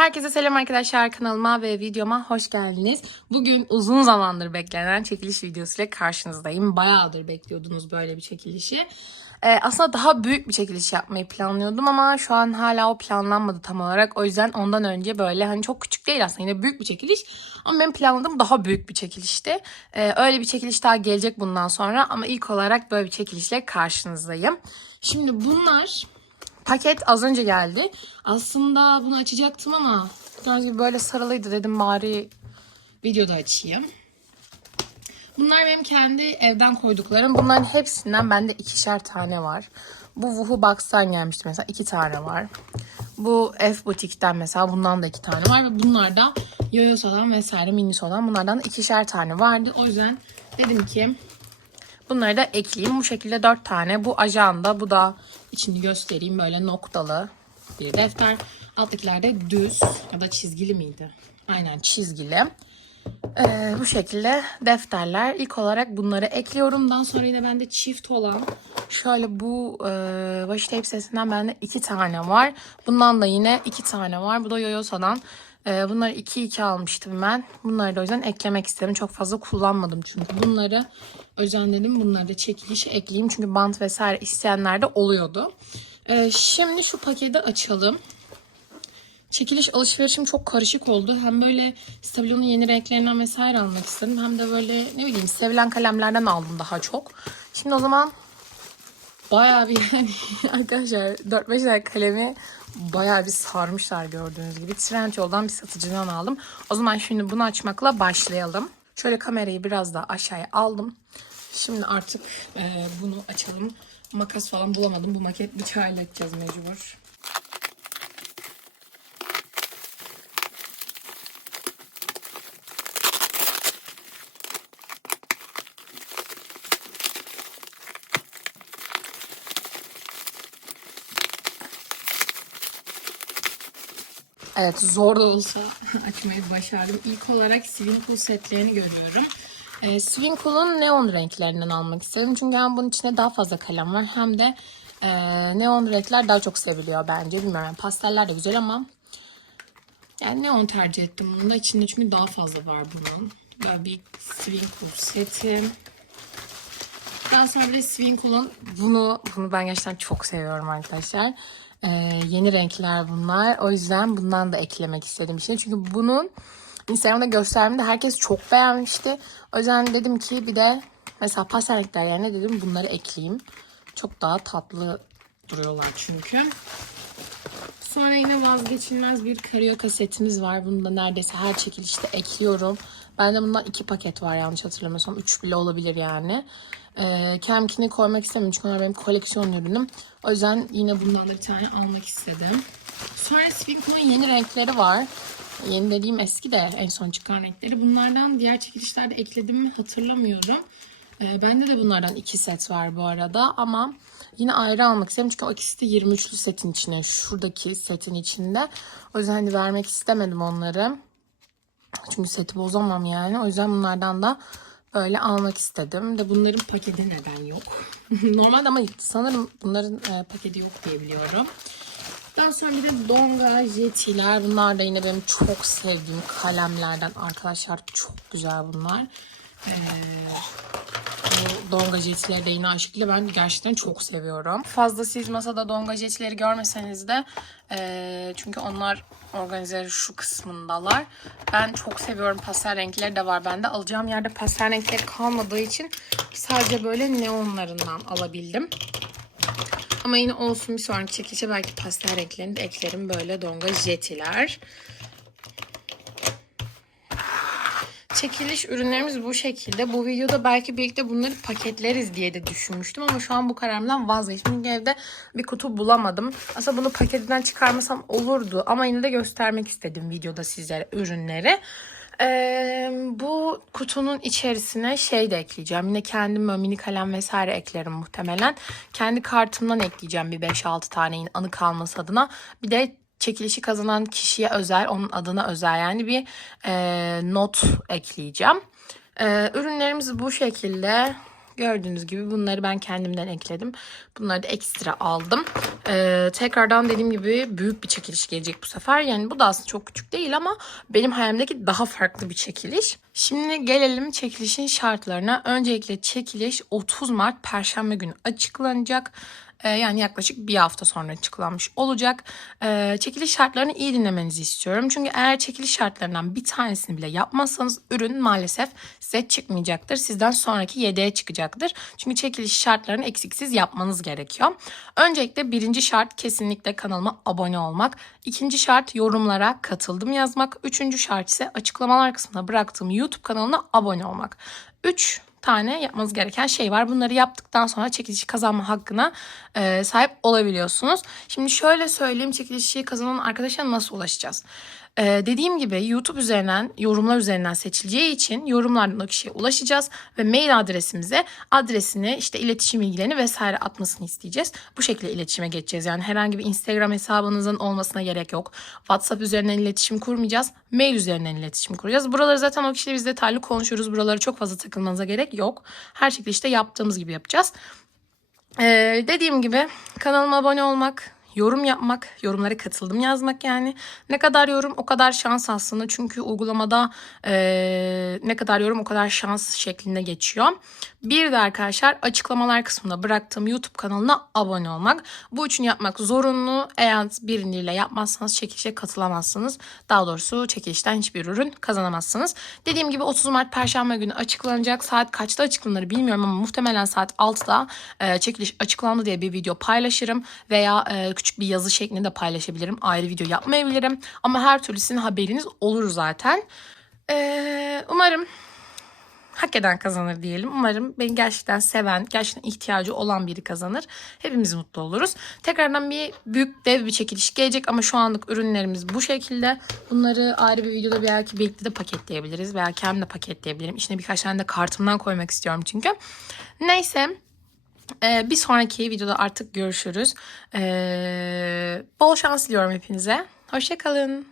Herkese selam arkadaşlar kanalıma ve videoma hoş geldiniz. Bugün uzun zamandır beklenen çekiliş videosu ile karşınızdayım. Bayağıdır bekliyordunuz böyle bir çekilişi. Ee, aslında daha büyük bir çekiliş yapmayı planlıyordum ama şu an hala o planlanmadı tam olarak. O yüzden ondan önce böyle hani çok küçük değil aslında yine büyük bir çekiliş. Ama benim planladığım daha büyük bir çekilişti. Ee, öyle bir çekiliş daha gelecek bundan sonra ama ilk olarak böyle bir çekilişle karşınızdayım. Şimdi bunlar Paket az önce geldi. Aslında bunu açacaktım ama gibi böyle sarılıydı dedim bari videoda açayım. Bunlar benim kendi evden koyduklarım. Bunların hepsinden bende ikişer tane var. Bu Wuhu Box'tan gelmişti mesela iki tane var. Bu F Butik'ten mesela bundan da iki tane var. Ve bunlar da Yoyoso'dan vesaire Miniso'dan bunlardan da ikişer tane vardı. O yüzden dedim ki Bunları da ekleyeyim. Bu şekilde dört tane. Bu ajanda. Bu da içini göstereyim. Böyle noktalı bir defter. Alttakiler de düz ya da çizgili miydi? Aynen çizgili. Ee, bu şekilde defterler. İlk olarak bunları ekliyorum. Daha sonra yine bende çift olan şöyle bu e, washi tape sesinden bende iki tane var. Bundan da yine iki tane var. Bu da Yoyosa'dan. E, bunları 2-2 almıştım ben. Bunları da o yüzden eklemek istedim. Çok fazla kullanmadım çünkü bunları. Özenledim. Bunları da çekilişe ekleyeyim. Çünkü bant vesaire isteyenler de oluyordu. E, şimdi şu paketi açalım. Çekiliş alışverişim çok karışık oldu. Hem böyle Stabilo'nun yeni renklerinden vesaire almak istedim. Hem de böyle ne bileyim sevilen kalemlerden aldım daha çok. Şimdi o zaman bayağı bir yani arkadaşlar 4-5 tane kalemi bayağı bir sarmışlar gördüğünüz gibi. Trendyol'dan bir satıcıdan aldım. O zaman şimdi bunu açmakla başlayalım. Şöyle kamerayı biraz daha aşağıya aldım. Şimdi artık e, bunu açalım. Makas falan bulamadım. Bu maket bıçağıyla açacağız mecbur. Evet zor da olsa açmayı başardım. İlk olarak Swinkle setlerini görüyorum. Ee, Swinkle'un neon renklerinden almak istedim. Çünkü hem bunun içinde daha fazla kalem var hem de e, neon renkler daha çok seviliyor bence. Bilmiyorum yani pasteller de güzel ama yani neon tercih ettim bunun da. içinde çünkü daha fazla var bunun. Böyle bir Swinkle seti. Daha sonra da Swinkle'un bunu, bunu ben gerçekten çok seviyorum arkadaşlar. Ee, yeni renkler bunlar. O yüzden bundan da eklemek istedim işte. Çünkü bunun Instagram'da gösterdiğimde herkes çok beğenmişti. O yüzden dedim ki bir de mesela pastel renkler yerine dedim bunları ekleyeyim. Çok daha tatlı duruyorlar çünkü. Sonra yine vazgeçilmez bir karyoka setimiz var. Bunu da neredeyse her çekilişte ekliyorum. Bende bundan iki paket var yanlış hatırlamıyorsam. Üç bile olabilir yani. Ee, kendimkini koymak istemiyorum çünkü onlar benim koleksiyon ürünüm. O yüzden yine bundan da bir tane almak istedim. Sonra Swinkle'ın yeni renkleri var. Yeni dediğim eski de en son çıkan renkleri. Bunlardan diğer çekilişlerde ekledim mi hatırlamıyorum. Ee, bende de bunlardan iki set var bu arada ama yine ayrı almak istedim çünkü o ikisi de 23'lü setin içine şuradaki setin içinde. O yüzden hani vermek istemedim onları. Çünkü seti bozamam yani. O yüzden bunlardan da böyle almak istedim. De bunların paketi neden yok? Normalde ama sanırım bunların e, paketi yok diye biliyorum. Daha sonra bir de Donga Yeti'ler. Bunlar da yine benim çok sevdiğim kalemlerden arkadaşlar. Çok güzel bunlar. Ee, Donga Jet'leri de yine aşıklı. Ben gerçekten çok seviyorum. Fazla siz masada Donga Jet'leri görmeseniz de e, çünkü onlar organizerin şu kısmındalar. Ben çok seviyorum. Pastel renkleri de var bende. Alacağım yerde pastel renkleri kalmadığı için sadece böyle neonlarından alabildim. Ama yine olsun bir sonraki çekilişe belki pastel renklerini de eklerim. Böyle Donga Jet'iler. Çekiliş ürünlerimiz bu şekilde. Bu videoda belki birlikte bunları paketleriz diye de düşünmüştüm ama şu an bu kararımdan vazgeçtim. Çünkü evde bir kutu bulamadım. Aslında bunu paketinden çıkarmasam olurdu ama yine de göstermek istedim videoda sizlere ürünleri. Ee, bu kutunun içerisine şey de ekleyeceğim. Yine kendim mini kalem vesaire eklerim muhtemelen. Kendi kartımdan ekleyeceğim bir 5-6 tane yine anı kalması adına. Bir de çekilişi kazanan kişiye özel, onun adına özel yani bir e, not ekleyeceğim. E, ürünlerimiz bu şekilde. Gördüğünüz gibi bunları ben kendimden ekledim. Bunları da ekstra aldım. Ee, tekrardan dediğim gibi büyük bir çekiliş gelecek bu sefer. Yani bu da aslında çok küçük değil ama benim hayalimdeki daha farklı bir çekiliş. Şimdi gelelim çekilişin şartlarına. Öncelikle çekiliş 30 Mart Perşembe günü açıklanacak. Ee, yani yaklaşık bir hafta sonra açıklanmış olacak. Ee, çekiliş şartlarını iyi dinlemenizi istiyorum. Çünkü eğer çekiliş şartlarından bir tanesini bile yapmazsanız ürün maalesef size çıkmayacaktır. Sizden sonraki yedeğe çıkacaktır. Çünkü çekiliş şartlarını eksiksiz yapmanız gerekiyor. Öncelikle birinci şart kesinlikle kanalıma abone olmak. İkinci şart yorumlara katıldım yazmak. Üçüncü şart ise açıklamalar kısmına bıraktığım YouTube kanalına abone olmak. Üç tane yapmanız gereken şey var. Bunları yaptıktan sonra çekilişi kazanma hakkına e, sahip olabiliyorsunuz. Şimdi şöyle söyleyeyim çekilişi kazanan arkadaşa nasıl ulaşacağız? E, dediğim gibi YouTube üzerinden yorumlar üzerinden seçileceği için yorumlardan o kişiye ulaşacağız ve mail adresimize adresini işte iletişim bilgilerini vesaire atmasını isteyeceğiz. Bu şekilde iletişime geçeceğiz. Yani herhangi bir Instagram hesabınızın olmasına gerek yok. WhatsApp üzerinden iletişim kurmayacağız. Mail üzerinden iletişim kuracağız. Buraları zaten o kişiyle biz detaylı konuşuyoruz. Buralara çok fazla takılmanıza gerek yok. Her şekilde işte yaptığımız gibi yapacağız. Ee, dediğim gibi kanalıma abone olmak, yorum yapmak, yorumlara katıldım yazmak yani. Ne kadar yorum o kadar şans aslında. Çünkü uygulamada ee, ne kadar yorum o kadar şans şeklinde geçiyor. Bir de arkadaşlar açıklamalar kısmında bıraktığım YouTube kanalına abone olmak. Bu üçün yapmak zorunlu. Eğer biriyle yapmazsanız çekilişe katılamazsınız. Daha doğrusu çekilişten hiçbir ürün kazanamazsınız. Dediğim gibi 30 Mart Perşembe günü açıklanacak. Saat kaçta açıklanır bilmiyorum ama muhtemelen saat 6'da e, çekiliş açıklandı diye bir video paylaşırım. Veya e, küçük bir yazı şeklinde paylaşabilirim. Ayrı video yapmayabilirim. Ama her türlü sizin haberiniz olur zaten. E, umarım hak eden kazanır diyelim. Umarım beni gerçekten seven, gerçekten ihtiyacı olan biri kazanır. Hepimiz mutlu oluruz. Tekrardan bir büyük dev bir çekiliş gelecek ama şu anlık ürünlerimiz bu şekilde. Bunları ayrı bir videoda belki birlikte de paketleyebiliriz veya kendim de paketleyebilirim. İçine birkaç tane de kartımdan koymak istiyorum çünkü. Neyse. Ee, bir sonraki videoda artık görüşürüz. Ee, bol şans diliyorum hepinize. Hoşçakalın.